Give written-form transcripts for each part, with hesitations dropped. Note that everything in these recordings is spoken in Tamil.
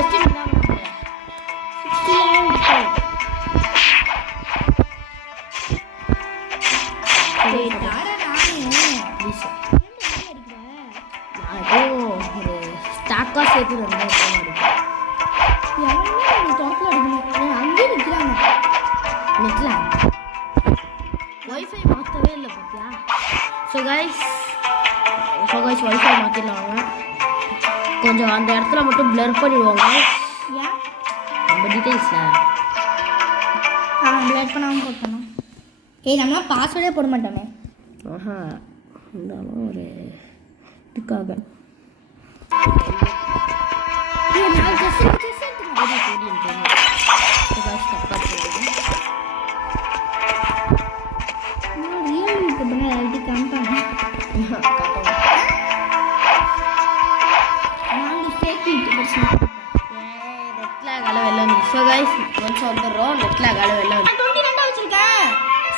கொஸ்டின் தான் பண்ணுறேன் 60 ஒரு ஸ்டாக்காக சேர்த்து ரொம்ப நெட்டில் ஒய்ஃபை மாற்றவே இல்லை பார்த்தியா. ஸோ கைஸ் ஒய்ஃபை மாற்றிடலாங்க. கொஞ்சம் அந்த இடத்துல மட்டும் பிளர் பண்ணிடுவாங்க நம்ம டீட்டெயில்ஸில். பிளர் பண்ணாமல் போட்டணும். நம்மளாம் பாஸ்வேர்டே போட மாட்டோமே. இருந்தாலும் ஒரு இதுக்காக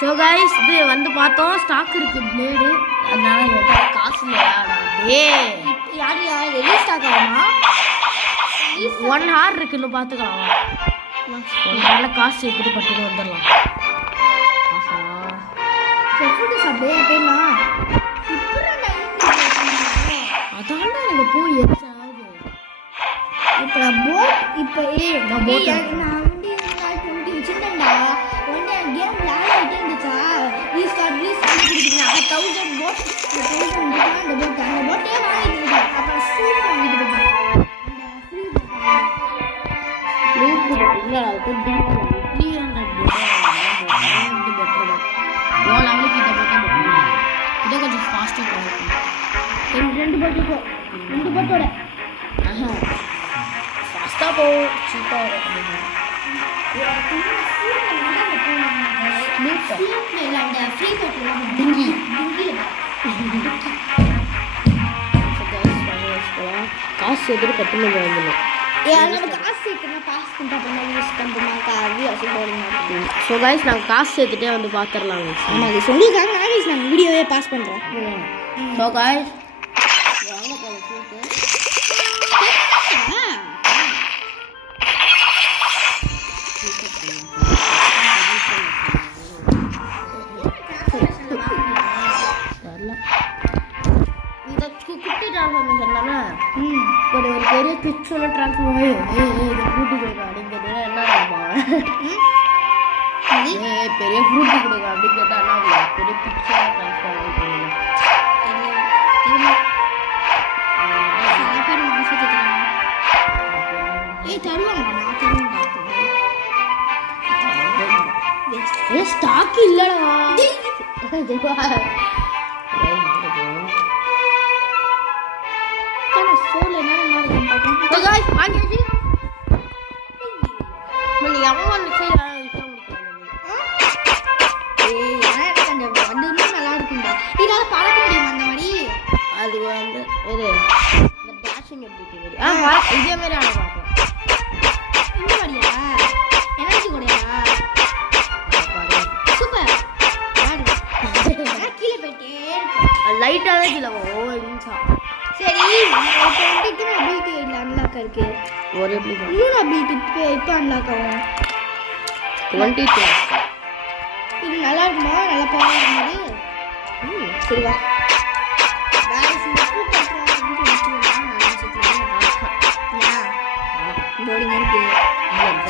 ஸோ கைஸ் இது வந்து பார்த்தோம் ஸ்டாக் இருக்குது பிளேடு. அதனால காசு இல்லையா வெளியே ஸ்டாக் ஆகுமா 1 hour இருக்குன்னு பார்த்துக்கலாம். 1 hour காசு சேர்த்துட்டு பட்டுன்னு வந்துடலாம். அதான் எனக்கு போய் எச்சாகுது. இப்போ நான் போட் இப்போ நான் போட் நான் வந்து 20 வச்சுருந்தேன்டா. ஒன்று கேம் விளையாடிட்டே இருந்துச்சா ரீஸ்டார்ட் கொடுத்துருக்கேன். 1000 போட் 1000 அந்த போட்டே வாங்கிட்டு அப்புறம் சூப் வாங்கிட்டு போட்டேன். இதை கொஞ்சம் ஃபாஸ்ட்டாக போகும். 2 போட்டோட ஃபாஸ்ட்டாக போகும் சீப்பாக இருக்கும். காசு எதிர்த்து கட்டுன்னு வந்துடணும். காசு சேர்த்துனா பாஸ் பண்ணுறோம்னா யூஸ் பண்ணுறோமா ஸோ கைஸ் நாங்கள் காசு சேர்த்துட்டே வந்து பார்த்துடலாம். ஆமாம் சொல்லியிருக்காங்க. நாங்கள் வீடியோவே பாஸ் பண்ணுறோம். ஸோ கைஸ் இந்த குட்டி டிரான்ஸ்ஃபார்மேஷன் தானே ஒரு பெரிய பிக்சோட டிரான்ஸ்ஃபார்மேஷன் ஃப்ரூட்டி கொடுங்க அப்படிங்கிறது என்ன நினைப்பாங்க. பெரிய ஃப்ரூட்டி கொடுங்க அப்படின்னு கேட்டால் என்ன பெரிய பிக்சோட டிரான்ஸ்ஃபார்மேஷன் ஸ்டாக் இல்லடா. நல்லா இருக்கும்டா. இதால பழக்க முடியுமா அந்த மாதிரி? அது வந்து இது இந்த டேஷிங் எபிலிட்டி மாதிரி இதே மாதிரி ஆன பார்க்கலாம். இந்த மாதிரியா எனர்ஜி கூடயா? சூப்பர். கீழே போயிட்டே லைட்டாக தான் கீழே இருந்துச்சா. சரி 20க்கு அபிலிட்டி இல்லை அன்லாக் இருக்கு. ஒரு எப்படி இன்னொரு அபிலிட்டி இப்போ அன்லாக் ஆகும். 22 இது நல்லா இருக்குமா? நல்லா பவர் இருந்தது. சரி வா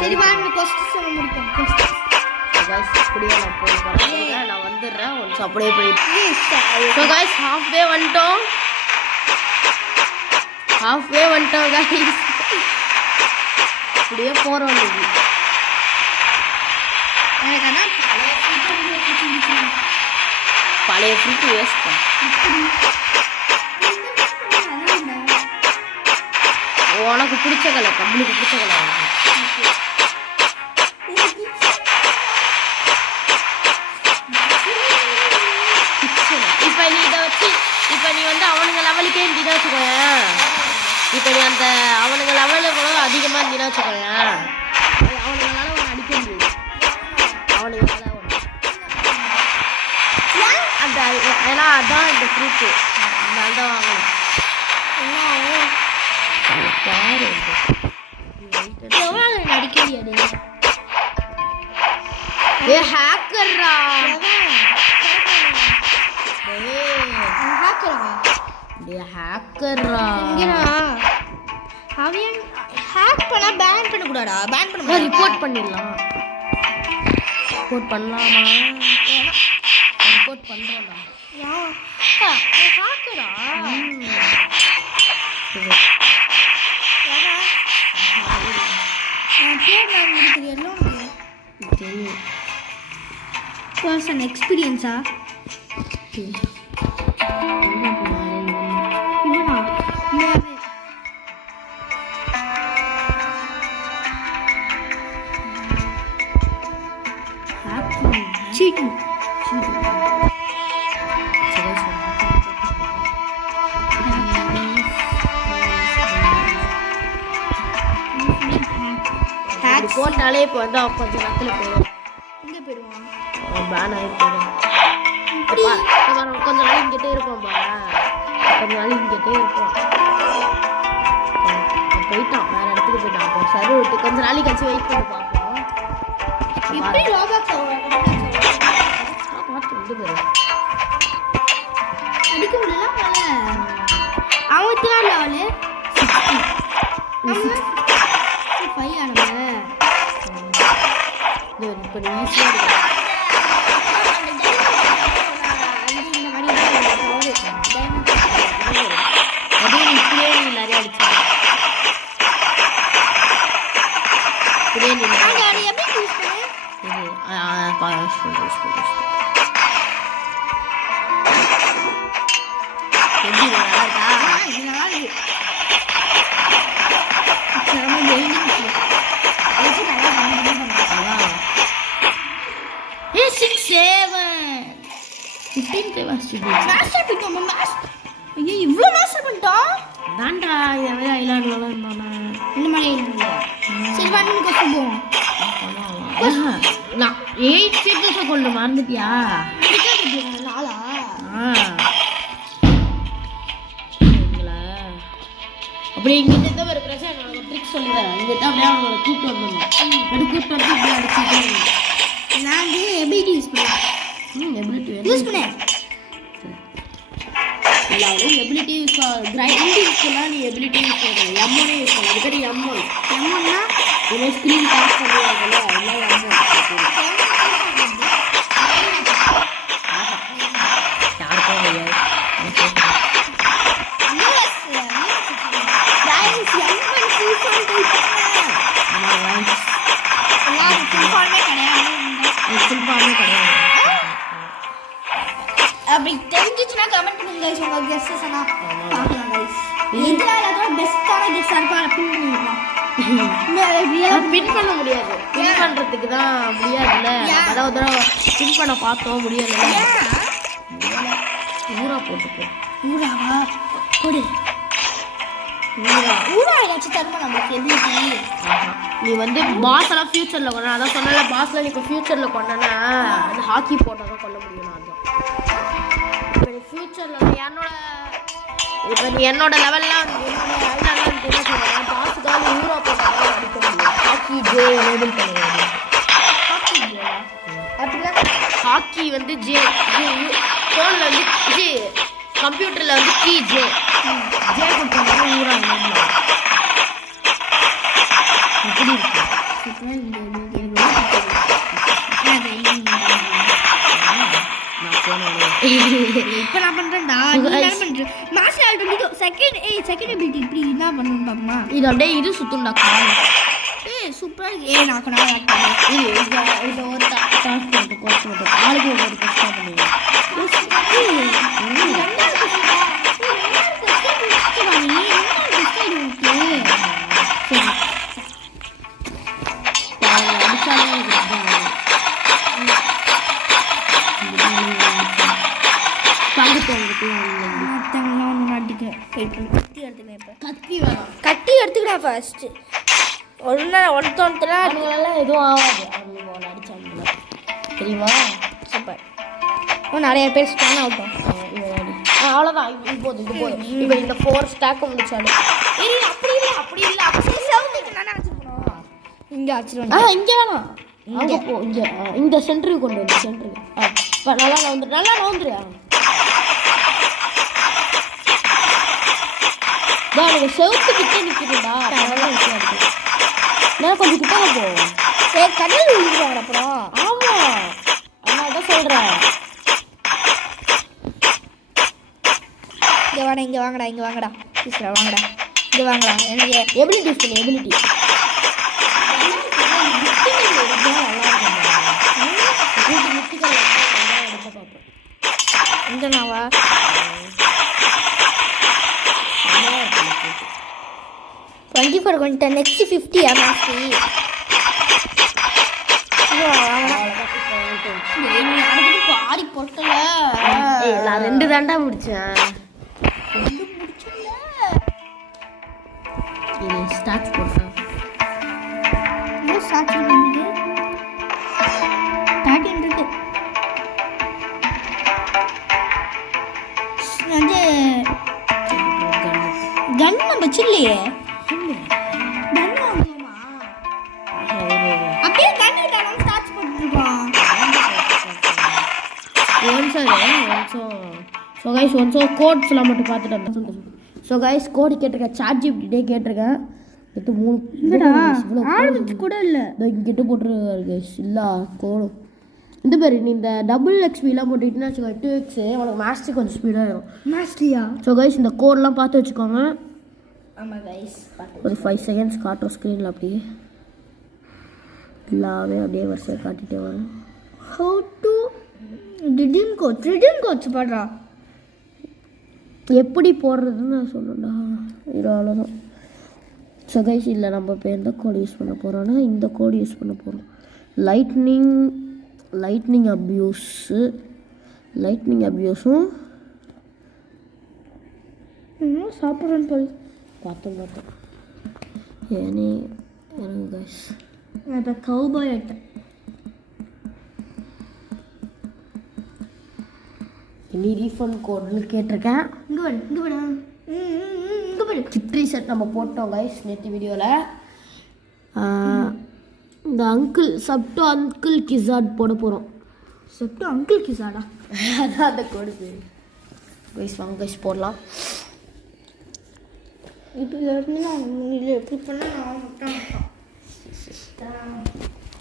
சரி வா கொஸ்டின் சொல்ல முடியும். அப்படியே நான் போய் பாருங்க நான் வந்துடுறேன். ஒன்ஸ் அப்படியே போயிட்டு ஸோ கைஸ் ஹாஃப் வே வந்துட்டோம் கைஸ். அப்படியே போகிறோம். பழைய ஃப்ரூட் வேஸ்ட் உனக்கு பிடிச்ச கலர் கம்பெனிக்கு பிடிச்ச கலர். இப்போ நீ இதை வச்சு இப்போ நீ வந்து அவனுங்க லெவலுக்கே இருந்தீங்கன்னா வச்சுக்கோயேன். இப்போ நீ அந்த அவனுங்க லெவலில் கூட அதிகமாக இருந்தீங்கன்னா வச்சுக்கோயேன் அவனுங்களால அவனை அடிக்க முடியாது. அவனுங்களால அந்த ஏன்னா அதான் இந்த ஃப்ரூட்டு அதனால தான் வாங்கணும். பாரு எவ்வளோ நேரம் அடிக்க முடியாது ஏ ஹேக்கர்ரா ஹேக்கர்ரா அவன் ஹேக் பண்ணா பேன் பண்ணக்கூடாதா பேன் பண்ண ரிப்போர்ட் பண்ணிடலாம் ரிப்போர்ட் பண்ணலாமா ரிப்போர்ட் பண்ணுறோம்டா ஹேக்கரா பேர் நான் முடிக்கிறது எல்லாம் தெரியும் பர்சன் எக்ஸ்பீரியன்ஸா இவனா சீட்டிங் போட்டாலே இப்போ வந்து அவன் கொஞ்சம் நேரத்தில் போயிடும் இங்கே போயிடுவான் அவன் பேன் ஆகி போயிடும் கொஞ்ச நாள் இங்கிட்டே இருப்போம்ப்பா கொஞ்ச நாள் இங்கிட்டே இருப்போம் அவன் போயிட்டான் வேற இடத்துக்கு போயிட்டான் அப்போ சரி விட்டு கொஞ்ச நாளைக்கு கழிச்சு வெயிட் பண்ணி பார்ப்போம் இப்படி ரோபாக்ஸ் பார்த்து வந்து போயிடும் அடிக்க முடியல அவன் எத்தனை லெவலு 5 ஆனவன் இப்போ ஈஸியாக இருக்கும் அதே இப்படியே நீ நிறைய அடிச்சா இப்படியே நீ இவ்வளோ மாஸ்டர் பண்ணிட்டோம் தாண்டா எவ்வளோ ஐலாண்ட்லாம் இருந்தானே இந்த மாதிரி சரி பண்ணி கொசுவோம் நான் 8 சீட்ஸை கொண்டு மறந்துட்டியா நாளா அப்படி இங்கிட்ட இருந்த ஒரு பிரச்சனை நான் ட்ரிக் சொல்லித்தரேன் இங்கிட்ட அப்படியே அவங்களை கூப்பிட்டு வந்துடணும் அப்படி கூப்பிட்டு வந்து இப்படி அடிச்சுட்டு நான் எபிலிட்டி யூஸ் பண்ணேன் எபிலிட்டி யூஸ் பண்ணேன் இல்லை எபிலிட்டி யூஸ் கிரைண்டிங் யூஸ்லாம் நீ எபிலிட்டி யூஸ் பண்ணணும் எம்மனே யூஸ் பண்ணலாம் அது பேர் எம்மன் எம்மன்னா இதே ஸ்க்ரீன் பாஸ் பண்ணுவாங்கல்ல எல்லாம் எம்மன் யாருக்கும் முடியாது அப்படி தெரிஞ்சிச்சுன்னா கமெண்ட் பண்ணுங்க guys உங்க கெஸ்ஸஸ் எல்லாம் பார்க்கலாம் guys இதுல எல்லாரும் பெஸ்டான கெஸ்ஸா இருக்கும் அதை பின் பண்ணிடலாம் பின் பண்ண முடியாது பின் பண்றதுக்கு தான் முடியாதுல்ல அதாவது பின் பண்ண பார்த்தோம் முடியல ஊரா போட்டுப்போ ஊராவா போடு ஊரா ஏதாச்சும் தருமா நம்மளுக்கு எப்படி நீ வந்து பாஸ் எல்லாம் ஃபியூச்சர்ல கொண்டா அதான் சொன்னல பாஸ்ல நீ இப்போ ஃபியூச்சர்ல கொண்டனா அந்த ஹாக்கி போட்டாதான் கொள்ள முடியும் நான் இப்போ நீ ஃபியூச்சர்ல இப்போ நீ என்னோட லெவல்லாம் பாஸுக்காக ஊரா போட்டாதான் அடிக்க முடியும் ஹாக்கி ஜே எனேபிள் பண்ணுவாங்க அப்படின்னா ஹாக்கி வந்து ஜே ஃபோனில் வந்து ஜே கம்ப்யூட்டரில் வந்து கீ ஜே ஜே கொடுத்தா ஊரா எனேபிள் எப்படி இருக்கு இப்போ நான் பண்றேன்டா நீ என்ன பண்ற மாஸ்டர் ஆல்ரெடி செகண்ட் எபிலிட்டி இப்படி என்ன பண்ணனும் பாப்பமா இது அப்படியே இது சுத்தும்டா கால் சூப்பரா நான் கொண்டா இது ஒரு டாஸ்க் போட்டு கோர்ஸ் போட்டு ஆளுக்கு ஒரு கஷ்டம் பண்ணுவேன் கட்டி எடுத்துக்கிறேன் ஃபர்ஸ்ட் ஒருத்தொன்னுலாம் அவங்களெல்லாம் எதுவும் ஆகாது அவங்களுக்கு ஒன்று அடிச்சாங்க தெரியுமா சூப்பர் நிறைய பேர் ஸ்டான் ஆகட்டும் அவ்வளோதான் இது போதும் இப்போ இந்த 4 ஸ்டாக்கை முடிச்சாலும் அப்படி இல்லை அப்படி செவந்திக்கு நான் வச்சுக்கணும் இங்கே அடிச்சிருவேன். இங்கே வேணாம், அங்கே போ. இங்கே இந்த சென்டருக்கு கொண்டு வந்து சென்டருக்கு. நல்லா நவுந்துரு, நல்லா நவுந்துரு. எனக்கு செவத்து கிட்டே நிற்கிறீடா. நல்லா விஷயம் இருக்கு. நான் கொஞ்சம் கிட்ட போ. கடல் விழுந்துருவாங்க அப்புறம். ஆமாம், அதனால தான் சொல்கிறேன். இங்கே வாடா, இங்கே வாங்கடா, இங்கே வாங்கடா, சீக்கிரம் வாங்கடா, இங்கே வாங்கடா. எனக்கு எபிலிட்டி யூஸ் பண்ணு, எபிலிட்டி. இந்த நாவா 24 கொண்டு நெக்ஸ்ட் 50 மாஸ்டரி. பாரி பொட்டல நான் 2 தாண்டா முடிச்சேன். இது ஸ்டார்ட் போட்டேன். இது ஸ்டார்ட் பண்ணுங்க. ஸ்டார்ட் இருக்கு. வந்து கன் நம்ம சில்லையே. கன் வாங்குமா? அப்படியே கன் கிட்ட நம்ம ஸ்டார்ட் பண்ணிருக்கோம். ஸோ கைஸ் ஒன்ஸும் கோட்ஸ்லாம் மட்டும் பார்த்துட்டு வந்தேன். ஸோ கைஸ் கோடு கேட்டிருக்கேன், சாட்ஜிபிட்டே கேட்டிருக்கேன். இது 3 ஆரம்பிச்சு கூட இல்லை. இங்கிட்ட போட்டுருக்காரு கைஸ். இல்லை கோடு இந்த பேர் நீ இந்த டபுள் எக்ஸ்பிலாம் போட்டுக்கிட்டேன்னா வச்சுக்கோ 2x உனக்கு மேஸ்ட்ரி கொஞ்சம் ஸ்பீடாகிடும். மாஸ்டரியா? ஸோ கைஸ் இந்த கோடெலாம் பார்த்து வச்சுக்கோங்க. ஆமாம் கைஸ், ஒரு 5 செகண்ட்ஸ் காட்டுறோம் ஸ்க்ரீனில். அப்படியே எல்லாமே அப்படியே வரிசையை காட்டிகிட்டே வரும். ஹவு டு ரிடீம் கோட்ஸ் பாடுறா எப்படி போடுறதுன்னு நான் சொல்லணும்டா. இது அவ்வளோதான். ஸோ கைஸ் இல்லை நம்ம இப்போ எந்த கோடு யூஸ் பண்ண போகிறோன்னா இந்த கோடு யூஸ் பண்ண போகிறோம். லைட்னிங் அப்யூஸும் சாப்பிட்றேன்னு சொல்லி பார்த்தோம். எனக்கு கைஸ் இப்போ கவுபாய் எடுத்தேன். இனி ரீஃபண்ட் கோடுன்னு கேட்டிருக்கேன். இங்கே போடு. கிட்ரி செட் நம்ம போட்டோம் கைஸ் நேற்று வீடியோவில். இந்த சப்டோ அங்கிள் கிசாட் போட போகிறோம். சப்டோ அங்கிள் கிசாடா? அதான் அந்த கோடு பேர் கைஸ். வாங்க கைஸ் போடலாம். இப்படி எப்படி பண்ணால்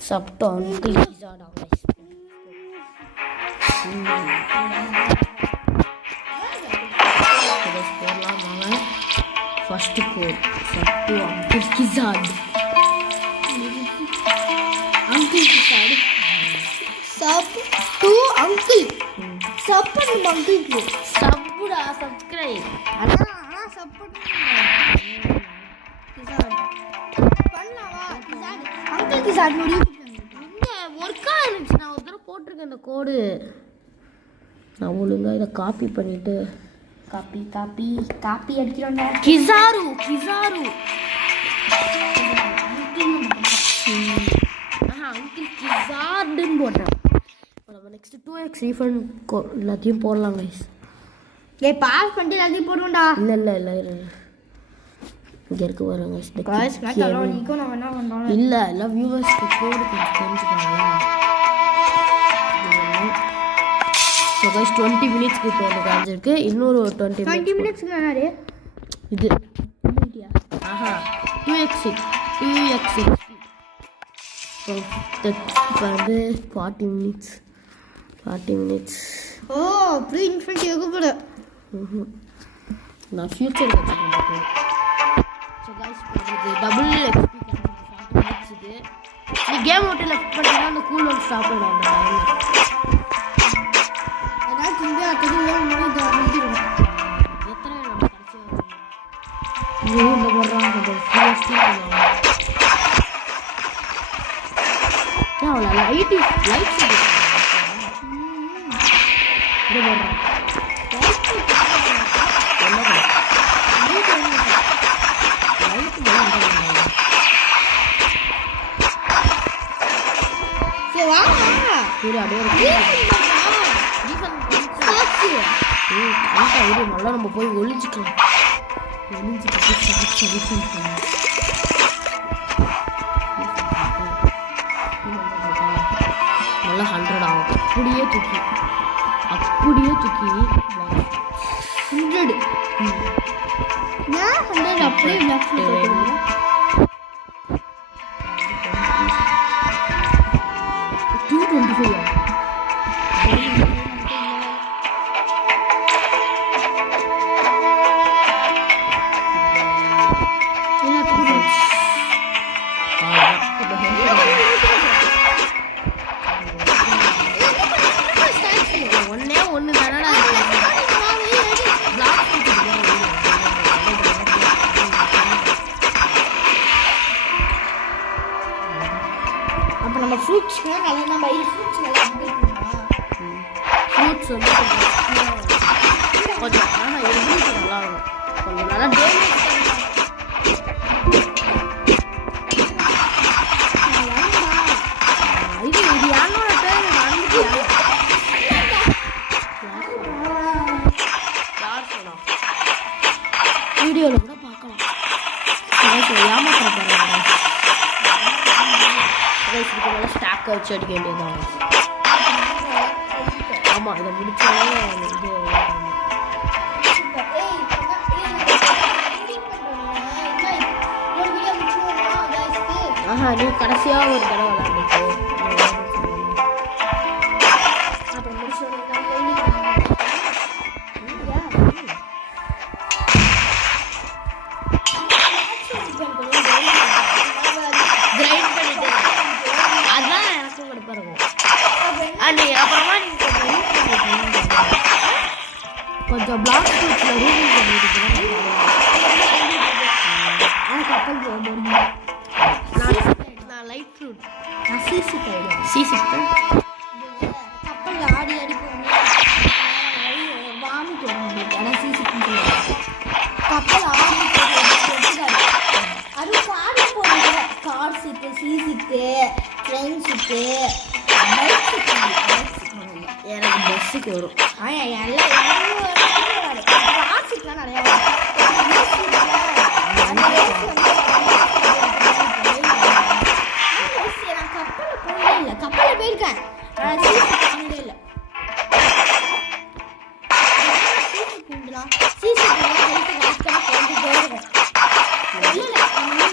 சப்டோ அங்கிள் கிசாடா கைஸ். போடலாம் வாங்க. ஃபஸ்ட்டு கோட் சப்டோ அங்கிள் கிசாட். சப் டு அங்கிள். சப்பன் அங்கிள் சப்புடா சப்ஸ்கிரைப். ஆனா சப்பன் கிசாட் பண்ணலாமா? கிசாட் அங்கிள் கிசாட் முடிவு இந்த ஒர்க்காக இருந்துச்சு. நான் ஒரு தடவை போட்டிருக்கேன் இந்த கோடு. நான் ஒழுங்காக இதை காப்பி பண்ணிவிட்டு காப்பி அடிக்கிறோம்டா. கிசாரு அங்கிள் கிசார்டுன்னு போட்டேன். நம்ம நெக்ஸ்ட் 2x ரீஃபண்ட் எல்லாத்தையும் போடலாம் கைஸ். பாஸ் பண்ணிட்டு எல்லாத்தையும் போடுவோம்டா. இல்லை இங்கே இருக்க வராங்க இல்லை எல்லாம் வியூவர்ஸ்க்கு கோடு கொஞ்சம் தெரிஞ்சுக்காங்க. ஸோ கைஸ் 20 மினிட்ஸ்க்கு இப்போ எனக்கு காமிச்சிருக்கு. இன்னொரு 20 மினிட்ஸ்க்கு வேணாரு இது 2x இப்போ வந்து 40 மினிட்ஸ். ஓ ப்ரீ இன்ஃபென்ட் எவ்வளோ நான் ஃபியூச்சர் வச்சுருக்கேன். ஸோ கைஸ் இது டபுள் எக்ஸ்பி மினிட்ஸ். இது நீ கேம் விட்டு லெஃப்ட் பண்ணிங்கன்னா அந்த கூல் ஒன் ஸ்டாப் ஆகிடும். அந்த டைமில் எத்தனை நம்ம கடைசியாக இந்த போடுறாங்க அவ்வளோ லைட் இது போடுறான். நல்லா நம்ம போய் ஒளிஞ்சிக்கலாம். ஒளிஞ்சிட்டு அப்படியே தூக்கி 100 நான் 100 அப்படியே பிளாக் போட்டுருக்கேன் 225 ஒண்ணு தானடா அப்ப நம்ம ஃப்ரூட்ஸ்லாம் நல்லா நம்ம ஃப்ரூட்ஸ் நல்லா ஃப்ரூட்ஸ் வந்து கொஞ்சம் ஆனால் எப்படி நல்லா இருக்கும் கொஞ்சம் நல்லா டேமேஜ் இது யாரோட பேர் மறந்துட்டியா யார் சொன்னா வீடியோவில் கூட பார்க்கலாம் ஏமாத்திர போகிறாங்க ஸ்டாக்கை வச்சு அடிக்க வேண்டியதான் ஆமாம் இதை முடிச்சாலே இது ஆஹா நீ கடைசியாக ஒரு தடவை விளாண்டுச்சு அப்புறம் முடிச்சு கிரைண்ட் பண்ணிட்டு அதான் எனக்கும் கடுப்பாக இருக்கும் அது அப்புறமா கொஞ்சம் பிளாக் ஃப்ரூட்ஸில் ரூமிங் பண்ணிட்டு கப்பல் போக நான் லைட் ஃப்ரூட் நான் சிசி கையில் சீசிப்பேன் கப்பலில் ஆடி ஆடி வாமிட்டு வரும் உங்களுக்கு ஆனால் சிசிக்கு கப்பல் ஆடி அது காடு போடுற கார் சீட்டு சிசிட்டு ட்ரெயின் சீட்டு பைக் சீட்டு எனக்கு பஸ்ஸுக்கு வரும் எல்லாம் கார் சீட்லாம் நிறையா நான் கப்பலில் போனதே இல்லை கப்பலில் போயிருக்கேன் ஆனால் சிசி போனதே இல்லை சிசி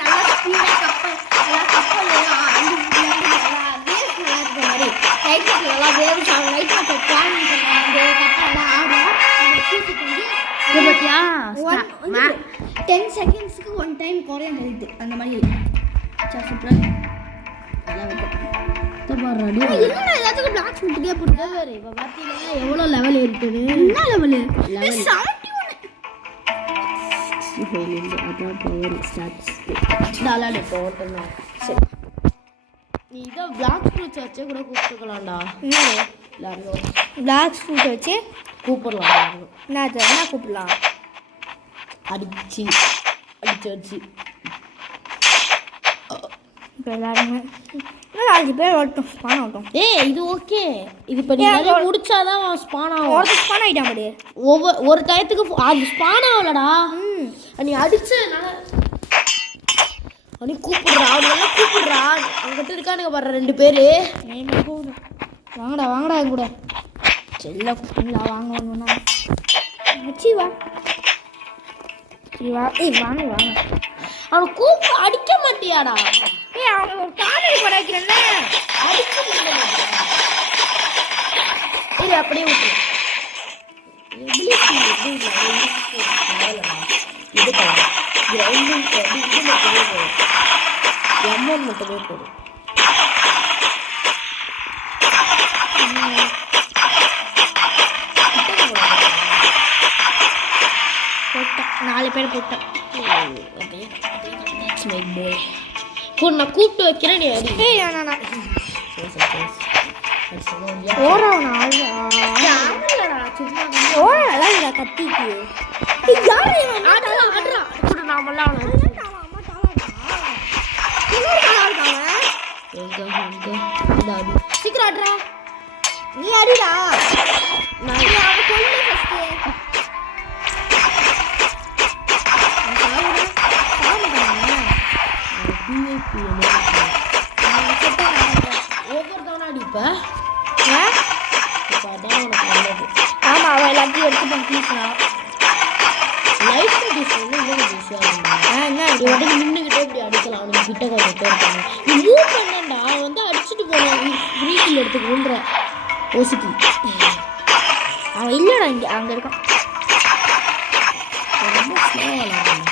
நல்லா ஸ்பீடாக கப்பல் எல்லாம் கப்பல் எல்லாம் லைட் நல்லா வேறு லைட் மட்டும் பிளான் பண்ணுறாங்க கப்பல்லாம் ஆடும் இது பார்த்தியா 10 செகண்ட்ஸுக்கு 1 டைம் குறையும் ஹெல்த் அந்த மாதிரி சூப்பராக நல்லா இருக்கும் ரெடி என்னடா எல்லாத்துக்கும் பிளாக் ஃபுட்டுக்கே போட்டு இப்போ பார்த்தீங்கன்னா எவ்வளோ லெவல் இருக்குது என்ன லெவலு 71 அதான் பவர் ஸ்டார்ட்ஸ் நல்லா இப்போ ஓட்டணும் சரி நீ இதை பிளாக் ஃப்ரூட்ஸ் வச்சே கூட கூப்பிட்டுக்கலாம்டா எல்லாரும் பிளாக் ஃபுட் வச்சு கூப்பிடலாம் எல்லாரும் என்ன கூப்பிடலாம் அடிச்சு வச்சு இப்போ எல்லாருமே 4 பேர் ஓட்டும் ஸ்பான் ஆகட்டும் ஏய் இது ஓகே இது இப்போ நீ முடிச்சாதான் ஸ்பான் ஆகும் ஒருத்தர் ஸ்பான் ஆகிட்டான் படி ஒரு டயத்துக்கு அது ஸ்பான் ஆகலடா நீ அடிச்ச நீ கூப்பிடுறா அவனெல்லாம் கூப்பிடுறா அங்கிட்ட இருக்கானுங்க வர்ற 2 பேரு வாங்கடா என் கூட செல்ல கூப்பிங்களா வாங்க ஒன்றுனா வச்சு வா சரி வா வாங்க அவனை கூப்பிட்டு அடிக்க மாட்டியாடா அவன் ஒரு காதல் பட வைக்கிறேன்ல அடிச்சு இது அப்படியே விட்டு இது கிரைண்டிங் இது மட்டுமே போதும் எம்என் மட்டுமே போதும் போட்டேன் 4 பேர் போட்டேன் நான் கூப்பிட்டு வைக்கிறேன் நீ அடி ஓரா கத்திக்கு சீக்கிரம் ஆடுறா நீ அடிடா ஒவ்வொருத்தவனா அடிப்ப வச்சுப்பா அதான் உனக்கு நல்லது. ஆமா அவன் எல்லாத்தையும் எடுத்துப்பான் ப்ளீஸ்ண்ணா. லைஃப் ப்ராக்டிஸ் வந்து இன்னும் விஷயம் என்ன நீ வந்து நின்றுக்கிட்டே இப்படி அடிக்கலாம். அவனுக்கு கிட்ட கொஞ்சம் பேர் நீ மூவ் பண்ணண்டா அவன் வந்து அடிச்சுட்டு போனான். ஃப்ரீ கில் எடுத்துக்கணுன்ற ஓசிக்கு அவன் இல்லைடா இங்கே அங்கே இருக்கான். ரொம்ப ஸ்லோவாக விளாடுறான்.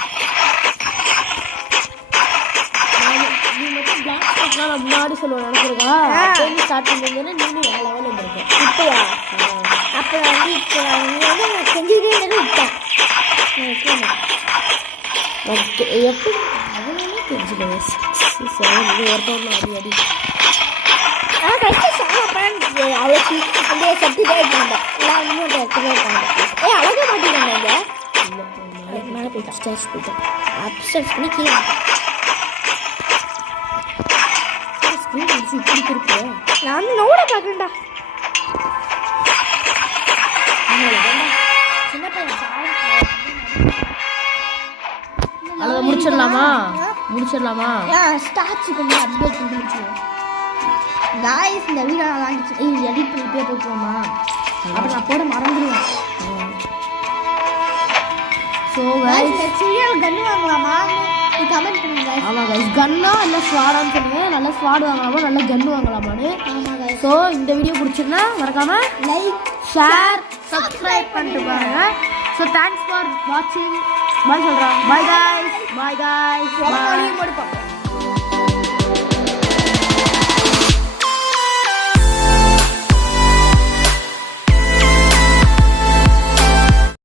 நீ மட்டும் பிளாக் ஸ்பாட்லாம் நான் முன்னாடி சொல்லுவேன் நினைச்சிருக்கா அப்போ ஸ்டார்ட் பண்ணிருந்தேன்னா நீனும் வேலை வேலை இருந்திருக்கேன். இப்போயா அப்போ வந்து இப்போ வந்து நான் செஞ்சுக்கிட்டே இருந்தது விட்டேன். ஓகே எப்படி அவனே தெரிஞ்சுக்கணும் 6 7 ஒருத்தவங்க அடி அடி கரெக்டாக சாப்பிட்றேன் அவளுக்கு அந்த சர்டிஃபிகேட் இருப்பாங்க எல்லாம் இன்னும் சர்டிஃபிகேட் இருப்பாங்க. அழக மாட்டேங்கிறாங்க இங்கே மேலே போயிட்டான் ஸ்டேஜ் போயிட்டான் அப்சர்ஸ் பண்ணி கீழே ஸ்க்ரீன் அடிச்சு இப்படி திருப்பேன். நான் வந்து நோட பார்க்குறேன்டா. சின்ன பையன் அதை முடிச்சிடலாமா முடிச்சிடலாமா ஸ்டார்ட்ஸு கொஞ்சம் அப்டேட் பண்ணி முடிச்சுடுவோம். காய்ஸ் இந்த வீடியோ நான் வாங்கிச்சு எடிட் பண்ணி போய் போட்டுருவோமா அப்புறம் நான் போட மறந்துடுவேன். ஸோ சீரியல் கன்று வாங்கலாமா நீ கமெண்ட் பண்ணுங்க. ஆமாம் கைஸ் கன்னா இல்லை ஸ்வாடான்னு சொல்லுங்கள். நல்லா ஸ்வாட் வாங்கலாமா நல்லா கன்று வாங்கலாமான்னு. ஆமாம் கைஸ். ஸோ இந்த வீடியோ பிடிச்சிருந்தா மறக்காம லைக் ஷேர் சப்ஸ்கிரைப் பண்ணிட்டு பாருங்க. ஸோ தேங்க்ஸ் ஃபார் வாட்சிங். பாய் சொல்கிறேன். Bye guys bye guys. முடிப்போம்.